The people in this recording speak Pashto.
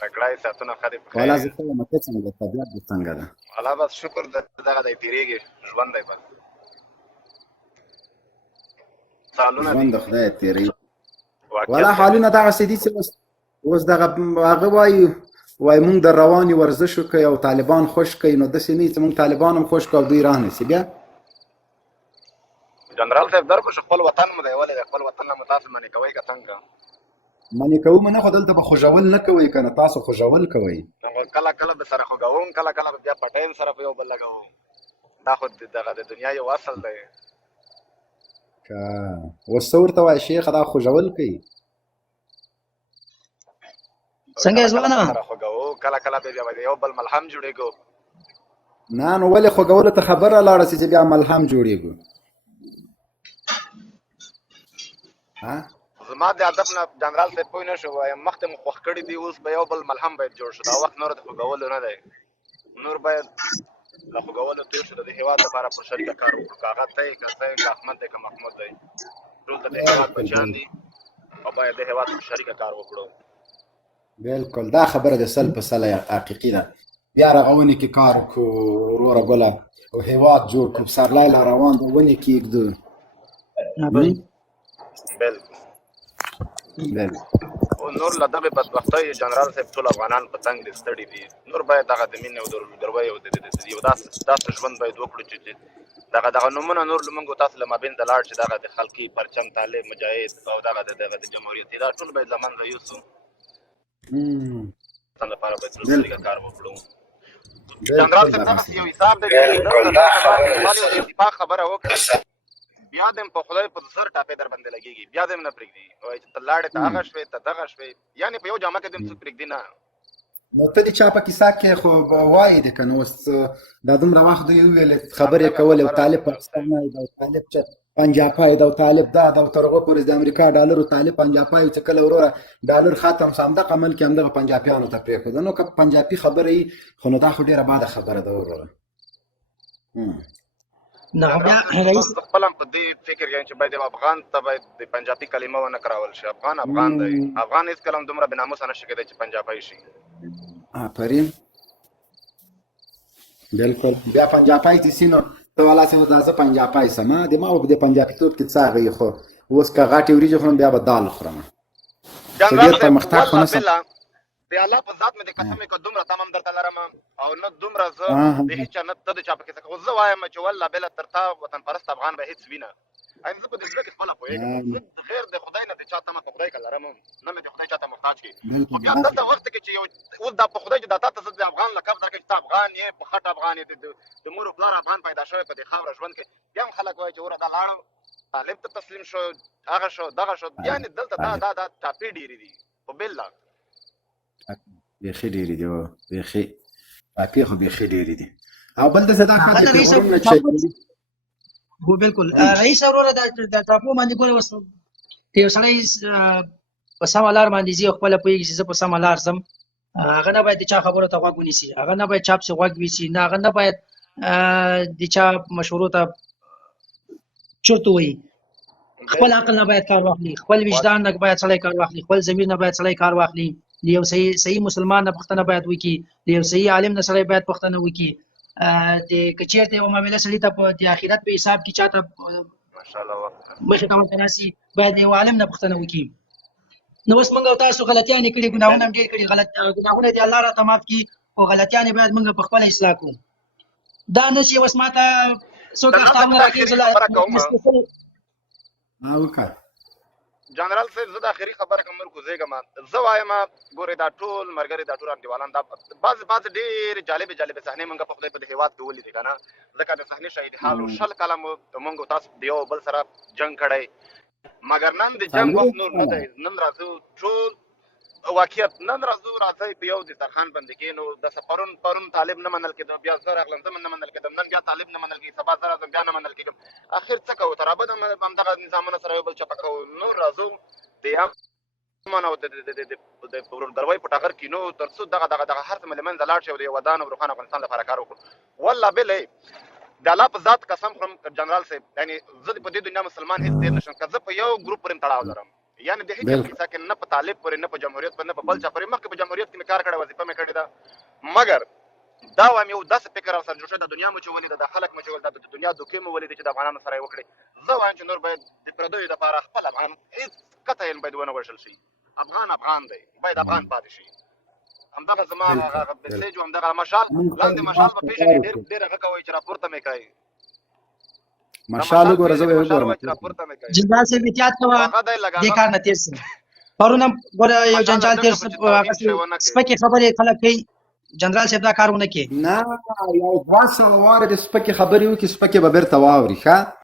تکړه یې ساتونه ښه دي په والا خیر زه ښه یم، ته څنګه ده؟ طبیعت دې څنګه ده؟ الله بس شکر دغه دی تېرېږي ژوند دی بس سالونه ژوند دي د خدای تېروي. واقعیت والا دی حالونه دغسې دي چې اوس دغه هغه وایي مونږ د رواني ورزش وکړئ او طالبان خوش کړئ، نو داسې نه وي چې مونږ طالبان هم خوش کړو او دوی رانیسي بیا. جنرال صاحب درکړو چې خپل وطن مو دی ولې د خپل وطن نه مو تاسو منې کوئ که څنګه منې کوو نه، خو دلته به خوږول نه کوئ که نه، تاسو خوږول کوئ. کله کله به سره خوږوم کله کله به بیا پټیم سره په یو بل لګوم دا خو دغه د دنیا یو اصل دی که اوس څه ورته وایي شیخه دا خوږول کوي؟ څنګه یې ځوانه؟ سره خوږوو کله کله به بیا د یو بل ملهم جوړېږو. نه نو ولې خوږولو ته خبره لاړه چې بیا ملهم جوړېږو؟ زما د ادب نه جنرال صاحب پوه نه شو وایم مخکې مو خوښ کړي دي اوس به یو بل ملهم باید جوړ شو دا وخت نور د خوږولو نه دی نور باید له خوږولو تېر شو د دې هېواد لپاره په شریکه کار وکړو که هغه ته یې که ته یې که احمد دی که محمود دی ټول د دې هېواد بچیان دي او باید د هېواد په شریکه کار وکړو. بالکل دا خبره د سل په سله حقیقي ده. بیا رغونې کې کار وکړو وروره ګله او هېواد جوړ کړو پسرلی لا روان دی ونې کېږدو. بالکل نور له دغې بدبختۍ جنرال صاحب ټول افغانان په تنګ دي ستړي دي نور باید دغه د مینې او د ورورګلوۍ او یو داسې ژوند باید وکړو چې دغه نومونه نور لمونږ تاسو له مابین د لاړ چې دغه د خلقي پرچم طالب مجاهد او دغه د جمهوریت دا ټول باید له منځه یوسو لپاره باید ورسره کار وکړو. جنرال صاحب دغسې یو حساب دی اتفاق خبره وکړه بیا دې په خدای په زر ټاپې در باندې لګېږي بیا دې نه پرېږدي وایي چې ته لاړې ته هغه شوې ته دغه شوې یعنې په یو جامه کې دې څوک پرېږدي نه. نو ته دې چا په کیسه کې خو وایي دی که نه اوس دا دومره وخت دوی وویلې خبرې کولې او طالب پاکستانی دی او طالب پنجاپی دی او طالب دا دی او تر هغو پورې د امریکا ډالرو طالب پنجاپی چې کله وروره ډالر ختم سو همدغه ملک یې همدغه پنجاپیانو ته پرېښوده نو که پنجاپي خبره وي خو نو دا خو ډېره باده خبره ده وروره. رئیس خپل هم په دې فکر یم چې باید افغان ته باید د پنجابي کلمه ونه کراول شي افغان دی افغان هېڅکله هم دومره بېناموسه نه شي کېدی چې پنجابی شي. آفرین بالکل بیا پنجاپی چې سي نو ته والا چې دا زه پنجاپی سم د ما په دې پنجاپیتوب کې څه هغه خو اوس که غټې وریجې خورم بیا به دال خورم. جنرال صاحب والله د الله په ذات مې د قسم که دومره تمام درته لرم او نه دومره زه د هېچ چا نه ته د چا په کیسه خو زه وایم چې والله بله تر تا وطن پرست افغان به هېڅ وي نه زه په دې زړه کې خپله پوهېږم زه غیر د خدای نه د چا تمه په خدای که لرم نه مې د خدای چا ته محتاج کړي خو بیا دلته وخت کې چې یو اوس دا په خدای چې دا تا ته زه د افغان لقب درکړم چې ته افغان یې په خټ افغان یې د مور و پلار افغان پیدا شوی په دې خاوره ژوند کې بیا هم خلک وایي چې وره دا لاړو طالب ته تسلیم شو هغه شو دغه شو یعنې دلته دا ټاپې ډېرې دي په بالله بیخي ډېرې دي بیخي ټاپې خو بیخي ډېرې دي او بل داسې دا کار چې غرونه چې هو بالکل رئیس وروره د ټاپو باندې ګوره اوس یو سړی په سمه لار باندې ځي او خپله پوهېږي چې زه په سمه لار ځم هغه نه باید د چا خبرو ته غوږ ونیسي هغه نه باید چا پسې غوږ ویسي نه هغه نه باید د چا مشورو ته چرت ووایي خپل عقل نه باید کار واخلي خپل وجدان نه باید سړی کار واخلي خپل ضمیر نه باید سړی کار واخلي د یو صحیح مسلمان نه پوښتنه باید وکړي د یو صحیح عالم نه سړی باید پوښتنه وکړي د که چېرته یوه معامله سړي ته په د آخرت په حساب کې چاته مخې ته ورته راسي باید د یو عالم نه پوښتنه وکړي. نو اوس موږ او تاسو غلطیانې کړي ګناهونه هم ډېر کړي ګناهونه دې الله راته معاف کړي او غلطیانې باید موږ په خپله اصلاح کړو دا نه چې اوس ما ته څوک اخطارونه راکړي جنرال صاحب زه د اخري خبره کوم مرکوزېږم زه وایم ګورې دا ټول ملګري دا ټول انډیوالان دا بعضې ډېرې جالبې صحنې موږ په خدای په دې هېواد کې ولیدې که نه ځکه د صحنې شهید حال و 100 کاله مو موږ تاسو د یو بل سره جنګ کړی مګر نن د جنګ وخت نور نه دی نن راځو ټول واقعیت نن راځئ په یو دسترخوان باندې کېنو داسې پرون طالب نه منل کېدم بیا زه راغلم زه نه منل کېدم نن بیا طالب نه منل کېږي سبا زه راځم بیا نه منل کېږم اخر څه کوو تر ابده همدغه نظامونه سره یو بل چپه کوو نور راځو د امن او د ورورګلوۍ په ټغر کې نو تر څو دغه هر څه له منځه لاړ شي او د یو ودان او روښانه افغانستان لپاره کار وکړو والله بلې د الله په ذات قسم خورم جنرال صاحب یعنې زه په دې دنیا مسلمان هېڅ تېر نه شم که زه په یو ګروپ پورې تړاو لرم یعنی د هیڅ کیسه کې نه په طالب پورې نه په جمهوریت پورې نه په بل چا پورې مخکې په جمهوریت کې مې کار کړی وظیفه مې کړې ده مګر دا وایم یو داسې فکر او سرجوشه د دنیا مو چې ولید د خلک مو چې ولید د دنیا دوکې مو ولید چې د افغانانو سره یې وکړي زه وایم چې نور باید د پردیو دپاره خپل افغان هېڅ قطعا باید ونه وژل شي افغان دی باید افغان پاتې شي همدغه زما هغه میسیج او همدغه مشال لاندې مشال به پېژنې ډېر هغه کوئ چې راپورته مې کوئ مشال وګوره زه به وګورم جنرال صاحب احتیاط کوه دې کار نه تېر سه پرون هم ګوره یو جنجال تېر سپکې خبرې خلک کوي جنرال صاحب دا کار ونه کړي نه یو 200 واره د سپکې خبرې وکړي سپکې به بېرته واوري ښه